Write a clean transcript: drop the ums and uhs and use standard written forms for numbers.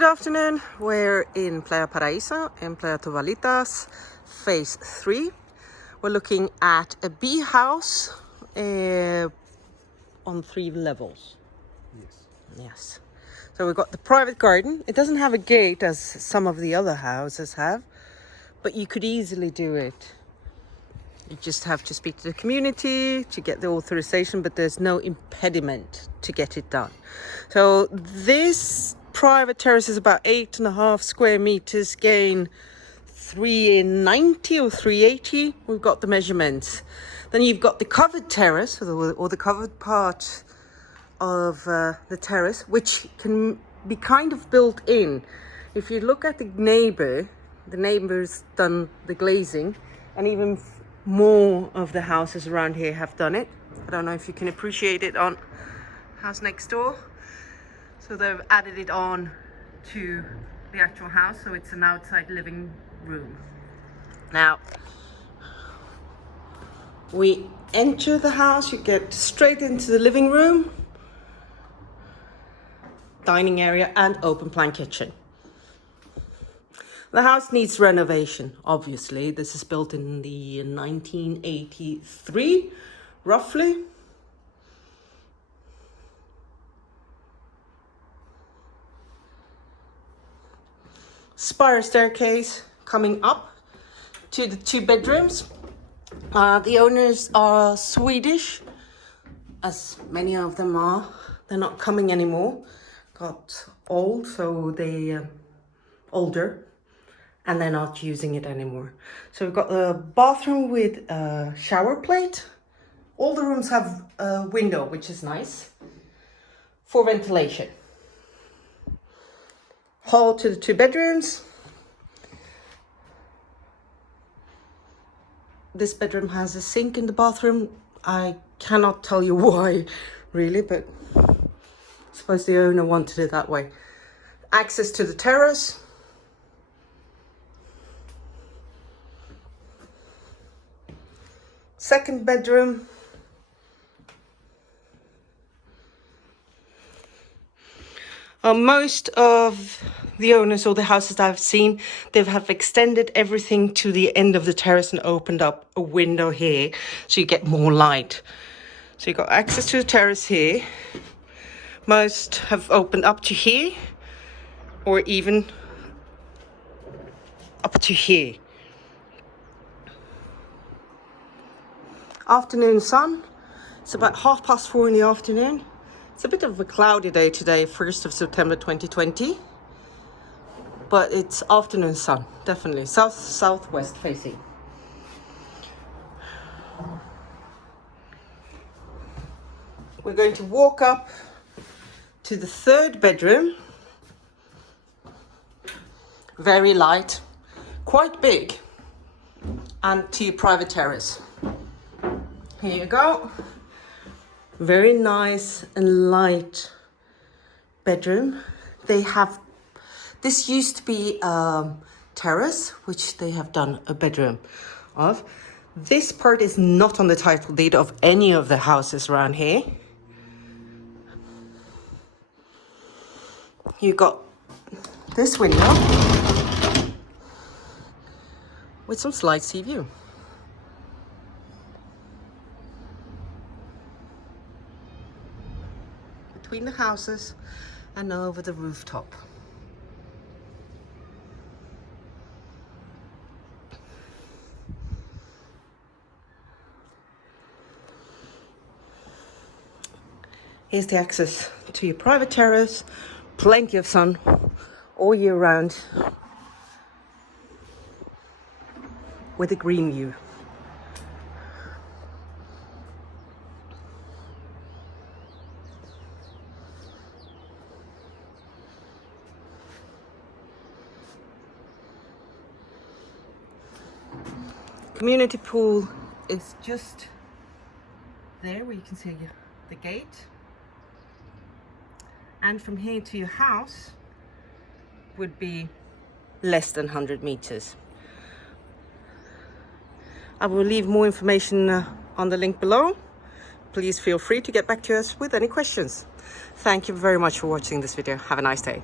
Good afternoon. We're in Playa Paraiso in Playa Tubalitas, phase 3. We're looking at a bee house on 3 levels. Yes. So we've got the private garden. It doesn't have a gate as some of the other houses have, but you could easily do it. You just have to speak to the community to get the authorization, but there's no impediment to get it done. So this private terrace is about 8.5 square meters, gain 390 or 380. We've got the measurements. Then you've got the covered terrace or the covered part of the terrace, which can be kind of built in. If you look at the neighbor's done the glazing, and even more of the houses around here have done it. I don't know if you can appreciate it on house next door. So they've added it on to the actual house, so it's an outside living room. Now, we enter the house, you get straight into the living room, dining area, and open plan kitchen. The house needs renovation, obviously. This is built in the 1983, roughly. Spiral staircase coming up to the 2 bedrooms. The owners are Swedish, as many of them are. They're not coming anymore. Got old, so they older. And they're not using it anymore. So we've got a bathroom with a shower plate. All the rooms have a window, which is nice for ventilation. Hall to the 2 bedrooms. This bedroom has a sink in the bathroom. I cannot tell you why, really, but I suppose the owner wanted it that way. Access to the terrace. Second bedroom. Most of the owners or the houses that I've seen, they have extended everything to the end of the terrace and opened up a window here so you get more light. So you got access to the terrace here. Most have opened up to here or even up to here. Afternoon sun. It's about 4:30 in the afternoon. It's a bit of a cloudy day today, 1st of September 2020. But it's afternoon sun, definitely. Southwest facing. We're going to walk up to the 3rd bedroom. Very light, quite big. And to your private terrace. Here you go. Very nice and light bedroom. This used to be a terrace, which they have done a bedroom of. This part is not on the title deed of any of the houses around here. You got this window with some slight sea view. Between the houses and over the rooftop. Here's the access to your private terrace. Plenty of sun all year round with a green view. Community pool is just there where you can see the gate. And from here to your house would be less than 100 meters. I will leave more information on the link below. Please feel free to get back to us with any questions. Thank you very much for watching this video. Have a nice day.